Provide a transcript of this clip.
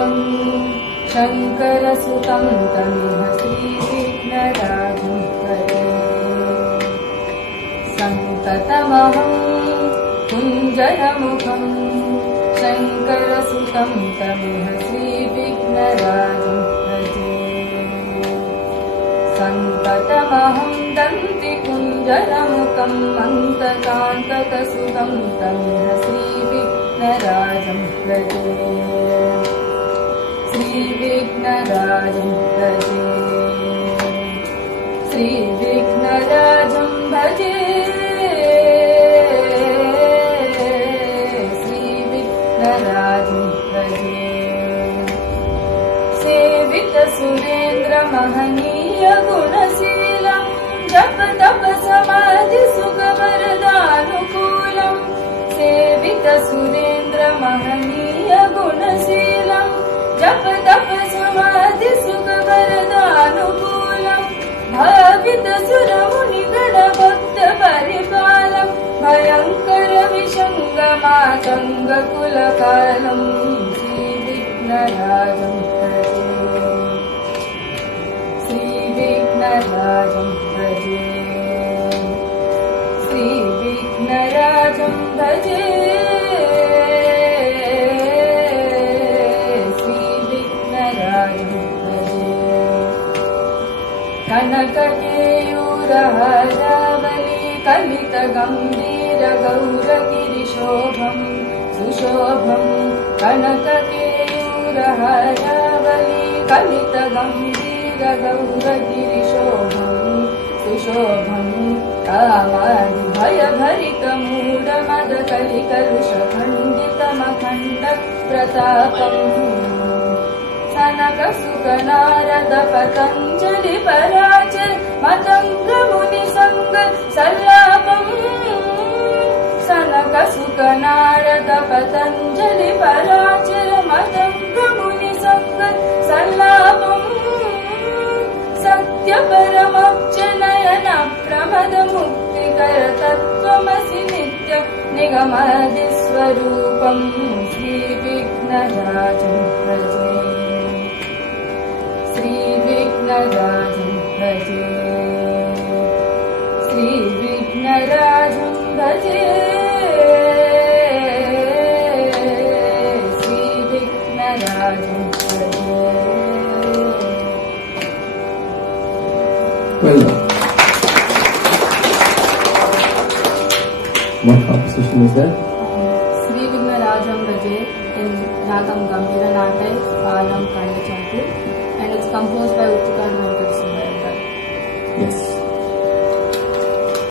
विघ्नराजं शङ्करसुतं तमिह श्रीविघ्नराजं भजे। सन्ततमहं कुञ्जरमुखं शङ्करसुतं तमिह श्रीविघ्नराजं भजे। सन्ततमहं दन्तिकुञ्जरमुखं मन्तकान्तकसुतं तमिह श्रीविघ्नराजं भजे। श्रीविघ्नराजं भजे, श्रीविघ्नराजं भजे, श्रीविघ्नराजं भजे। सेवितसुरेन्द्रमहनीय गुणशीलं जपतपसमाधिसुखवरदानुकूलं सेवितसुरेन्द्रमहनीय गुणशीलं जपतपसमाधिसुखवरदानुकूलं भावितसुरमुनिगणभक्तपरिपालं भयङ्करविषङ्गमातङ्गकुलकालं श्रीविघ्नराजं भजे। श्रीविघ्नराजं भजे, श्रीविघ्नराजं भजे, श्रीविघ्नराजं भजे। कनककेयूरहरावली कलितगम्भीरगौरगिरिशोभं सुशोभं कनककेयूरहरावली कलितगम्भीरगौरगिरिशोभं सुशोभं कामादिभयभरितमूढमदकलिकलुषखण्डितमखण्डप्रतापम् सनकसुकनारद पतञ्जलि पराचर मतङ्गमुनिसङ्ग सल्लापम् सनकसुकनारद पतञ्जलि पराचर मतङ्गमुनिसङ्ग सल्लापम् सत्यपरमब्जनयन प्रमदमुक्तिकर तत्त्वमसि नित्य निगमादिस्वरूपं श्रीविघ्नराजं भजे। श्रीविघ्नराजं भजे, श्रीविघ्नराजं भजे, श्रीविघ्नराजं भजे। Well done. What composition is that? Srivignarajam Bhaje in Ragam Gambhira Natai, Alam Kalichatu, and it's composed by Uttukar